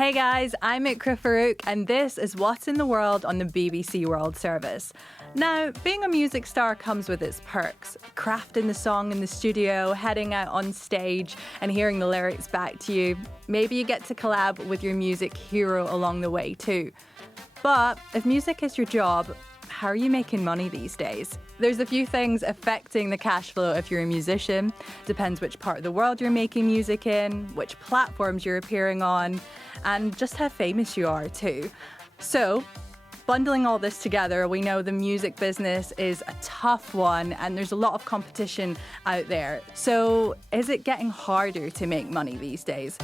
Hey guys, I'm Ikra Farouk and this is What's in the World on the BBC World Service. Now, being a music star comes with its perks. Crafting the song in the studio, heading out on stage and hearing the lyrics back to you. Maybe you get to collab with your music hero along the way too. But if music is your job, how are you making money these days? There's a few things affecting the cash flow if you're a musician. Depends which part of the world you're making music in, which platforms you're appearing on, and just how famous you are too. So, bundling all this together, we know the music business is a tough one and there's a lot of competition out there. So, is it getting harder to make money these days?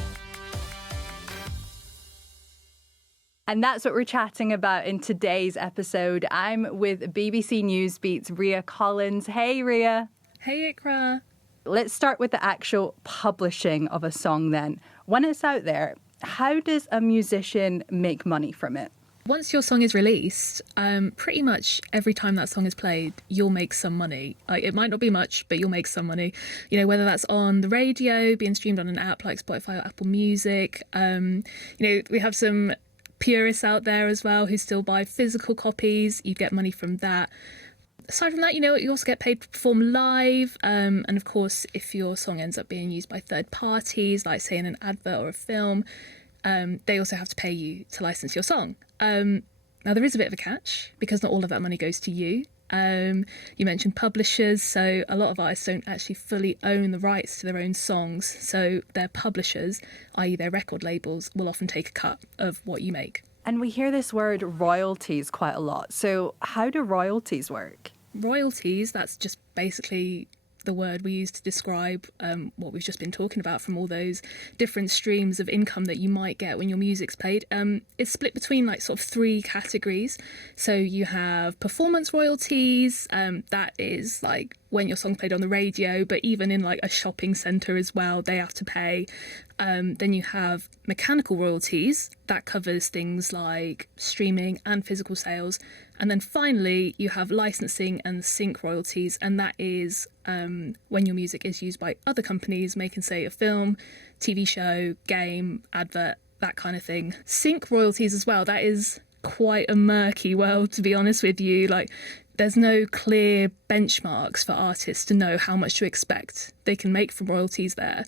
And that's what we're chatting about in today's episode. I'm with BBC Newsbeat's Riyah Collins. Hey, Riyah. Hey, Ikra. Let's start with the actual publishing of a song then. When it's out there, how does a musician make money from it? Once your song is released, pretty much every time that song is played, you'll make some money. Like, it might not be much, but you'll make some money. You know, whether that's on the radio, being streamed on an app like Spotify or Apple Music. We have some purists out there as well who still buy physical copies. You get money from that. Aside from that, you also get paid to perform live, and of course if your song ends up being used by third parties, like say in an advert or a film, they also have to pay you to license your song. Now there is a bit of a catch because not all of that money goes to you. You mentioned publishers, so a lot of artists don't actually fully own the rights to their own songs, so their publishers, i.e. their record labels, will often take a cut of what you make. And we hear this word royalties quite a lot. So how do royalties work? Royalties, that's just basically the word we use to describe what we've just been talking about from all those different streams of income that you might get when your music's played. It's split between like sort of three categories. So you have performance royalties, that is like when your song's played on the radio, but even in like a shopping centre as well, they have to pay. Then you have mechanical royalties, that covers things like streaming and physical sales. And then finally, you have licensing and sync royalties, and that is when your music is used by other companies making, say, a film, TV show, game, advert, that kind of thing. Sync royalties as well, that is quite a murky world, to be honest with you. Like, there's no clear benchmarks for artists to know how much to expect they can make from royalties there.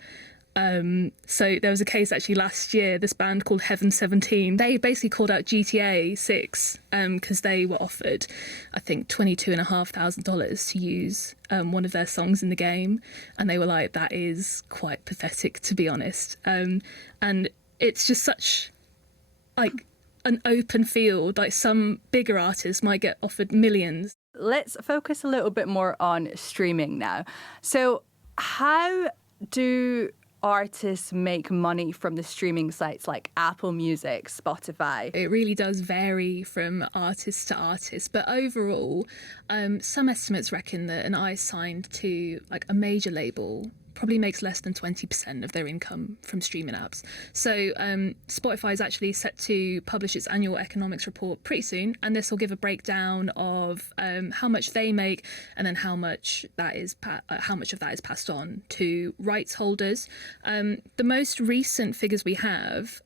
So there was a case actually last year, this band called Heaven 17, they basically called out GTA 6 because they were offered, I think, $22,500 to use one of their songs in the game. And they were like, that is quite pathetic, to be honest. And it's just such like an open field, like some bigger artists might get offered millions. Let's focus a little bit more on streaming now. So how do artists make money from the streaming sites like Apple Music, Spotify? It really does vary from artist to artist, but overall, some estimates reckon that an artist signed to like a major label probably makes less than 20% of their income from streaming apps. So Spotify is actually set to publish its annual economics report pretty soon, and this will give a breakdown of how much they make and then how much of that is passed on to rights holders. The most recent figures we have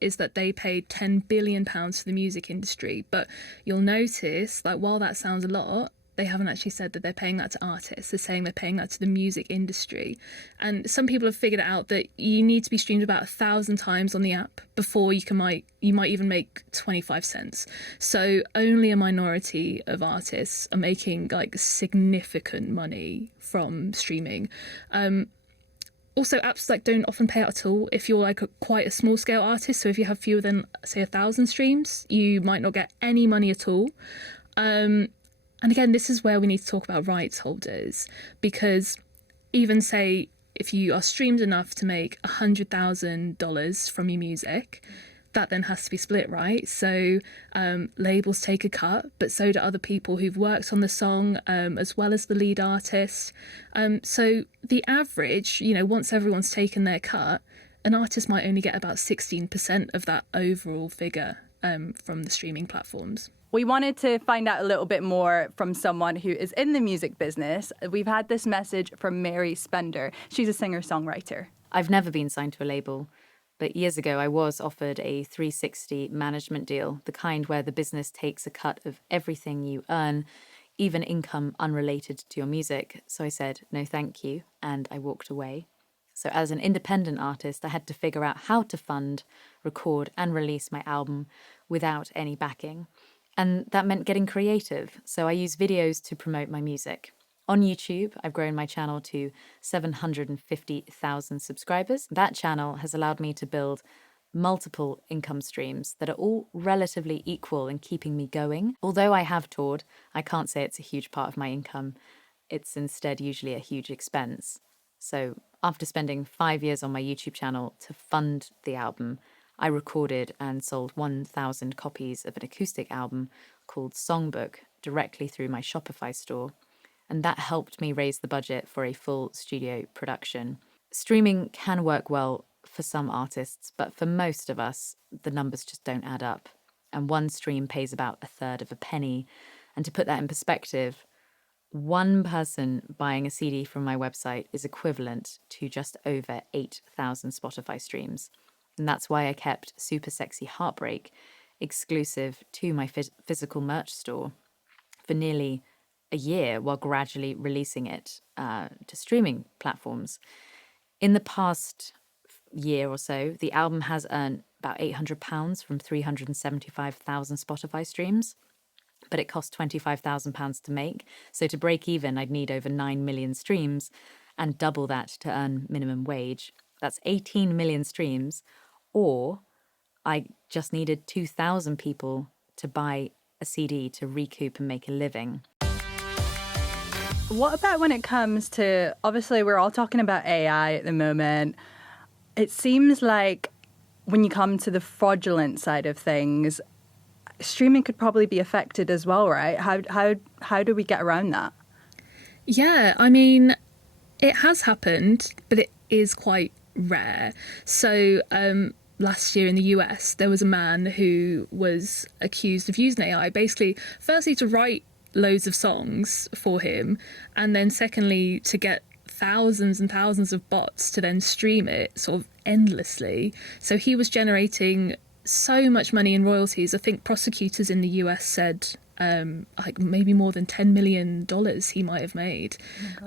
is that they paid £10 billion to the music industry, but you'll notice, like, while that sounds a lot, they haven't actually said that they're paying that to artists. They're saying they're paying that to the music industry. And some people have figured out that you need to be streamed about 1,000 times on the app before you might even make 25 cents. So only a minority of artists are making like significant money from streaming. Also, apps like don't often pay out at all if you're like quite a small scale artist. So if you have fewer than, say, 1,000 streams, you might not get any money at all. And again, this is where we need to talk about rights holders, because even say if you are streamed enough to make $100,000 from your music, that then has to be split, right? So labels take a cut, but so do other people who've worked on the song, as well as the lead artist. So the average, once everyone's taken their cut, an artist might only get about 16% of that overall figure from the streaming platforms. We wanted to find out a little bit more from someone who is in the music business. We've had this message from Mary Spender. She's a singer-songwriter. I've never been signed to a label. But years ago, I was offered a 360 management deal, the kind where the business takes a cut of everything you earn, even income unrelated to your music. So I said, no, thank you, and I walked away. So as an independent artist, I had to figure out how to fund, record, and release my album without any backing. And that meant getting creative. So I use videos to promote my music. On YouTube, I've grown my channel to 750,000 subscribers. That channel has allowed me to build multiple income streams that are all relatively equal in keeping me going. Although I have toured, I can't say it's a huge part of my income. It's instead usually a huge expense. So after spending 5 years on my YouTube channel to fund the album, I recorded and sold 1,000 copies of an acoustic album called Songbook directly through my Shopify store. And that helped me raise the budget for a full studio production. Streaming can work well for some artists, but for most of us, the numbers just don't add up. And one stream pays about a third of a penny. And to put that in perspective, one person buying a CD from my website is equivalent to just over 8,000 Spotify streams. And that's why I kept Super Sexy Heartbreak exclusive to my physical merch store for nearly a year while gradually releasing it to streaming platforms. In the past year or so, the album has earned about £800 from 375,000 Spotify streams, but it cost £25,000 to make. So to break even, I'd need over 9 million streams and double that to earn minimum wage. That's 18 million streams, or I just needed 2,000 people to buy a CD to recoup and make a living. What about when it comes to, obviously, we're all talking about AI at the moment. It seems like when you come to the fraudulent side of things, streaming could probably be affected as well, right? How do we get around that? Yeah, I mean, it has happened, but it is quite rare. So last year in the US, there was a man who was accused of using AI, basically, firstly to write loads of songs for him, and then secondly to get thousands and thousands of bots to then stream it sort of endlessly. So he was generating so much money in royalties. I think prosecutors in the US said like maybe more than $10 million he might have made.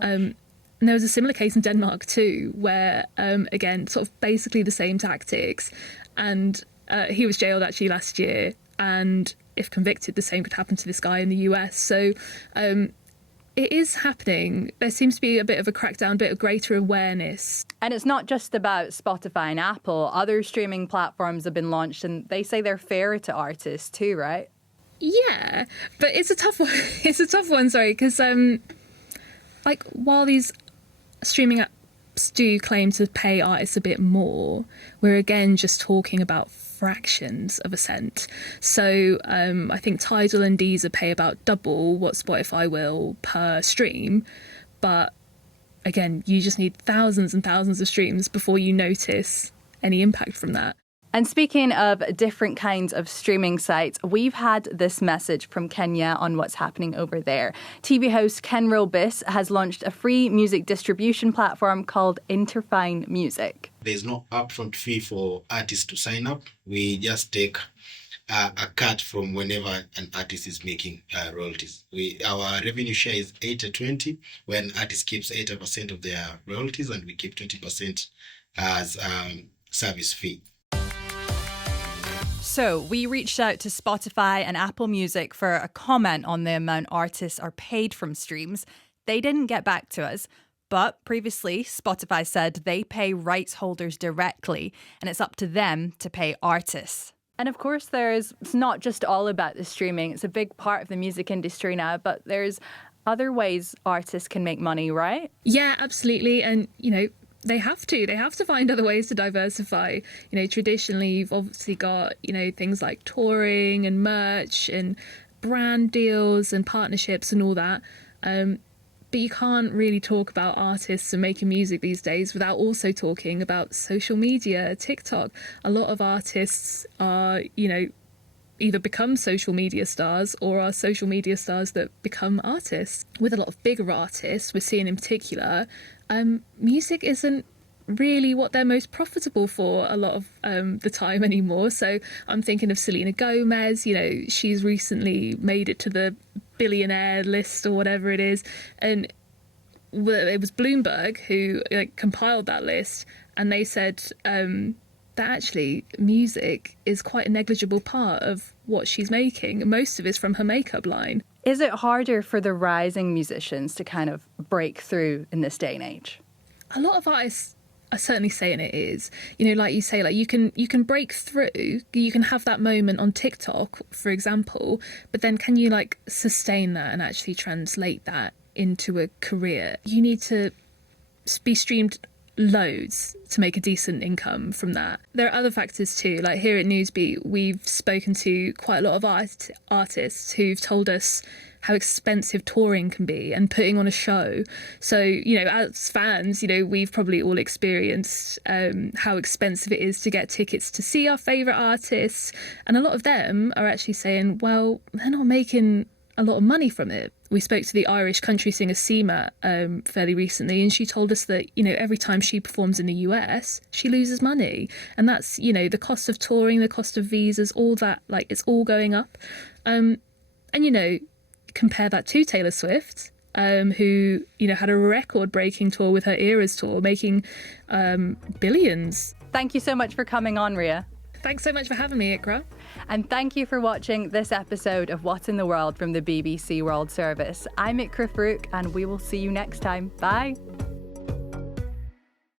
And there was a similar case in Denmark too, where again, sort of basically the same tactics, and he was jailed actually last year, and if convicted, the same could happen to this guy in the US. So it is happening. There seems to be a bit of a crackdown, a bit of greater awareness. And it's not just about Spotify and Apple. Other streaming platforms have been launched, and they say they're fairer to artists too, right? Yeah, but it's a tough one. It's a tough one, sorry, because like while these streaming apps do claim to pay artists a bit more, we're again just talking about fractions of a cent. So I think Tidal and Deezer pay about double what Spotify will per stream, but again, you just need thousands and thousands of streams before you notice any impact from that. And speaking of different kinds of streaming sites, we've had this message from Kenya on what's happening over there. TV host Ken Rel Bis has launched a free music distribution platform called Interfine Music. There's no upfront fee for artists to sign up. We just take a cut from whenever an artist is making royalties. Our revenue share is 80-20, where an artist keeps 80% of their royalties and we keep 20% as service fee. So we reached out to Spotify and Apple Music for a comment on the amount artists are paid from streams. They didn't get back to us, but previously Spotify said they pay rights holders directly and it's up to them to pay artists. And of course, it's not just all about the streaming. It's a big part of the music industry now, but there's other ways artists can make money, right? Yeah, absolutely. And, they have to find other ways to diversify. Traditionally, you've obviously got, things like touring and merch and brand deals and partnerships and all that. But you can't really talk about artists and making music these days without also talking about social media, TikTok. A lot of artists are, either become social media stars or are social media stars that become artists. With a lot of bigger artists, we're seeing in particular, music isn't really what they're most profitable for a lot of the time anymore. So I'm thinking of Selena Gomez. You know, she's recently made it to the billionaire list or whatever it is, and it was Bloomberg who compiled that list, and they said that actually music is quite a negligible part of what she's making. Most of it's from her makeup line. Is it harder for the rising musicians to kind of break through in this day and age? A lot of artists are certainly saying it is. You know, like you say, like you can break through, you can have that moment on TikTok, for example, but then can you like sustain that and actually translate that into a career? You need to be streamed loads to make a decent income from that. There are other factors too. Like here at Newsbeat, we've spoken to quite a lot of artists who've told us how expensive touring can be and putting on a show. So, you know, as fans, you know, we've probably all experienced how expensive it is to get tickets to see our favourite artists. And a lot of them are actually saying, well, they're not making a lot of money from it. We spoke to the Irish country singer Seema fairly recently, and she told us that, you know, every time she performs in the US, she loses money. And that's, you know, the cost of touring, the cost of visas, all that, like, it's all going up. And, you know, compare that to Taylor Swift, who, you know, had a record-breaking tour with her Eras tour, making billions. Thank you so much for coming on, Riyah. Thanks so much for having me, Ikra. And thank you for watching this episode of What's in the World from the BBC World Service. I'm Ikra Farouk, and we will see you next time. Bye.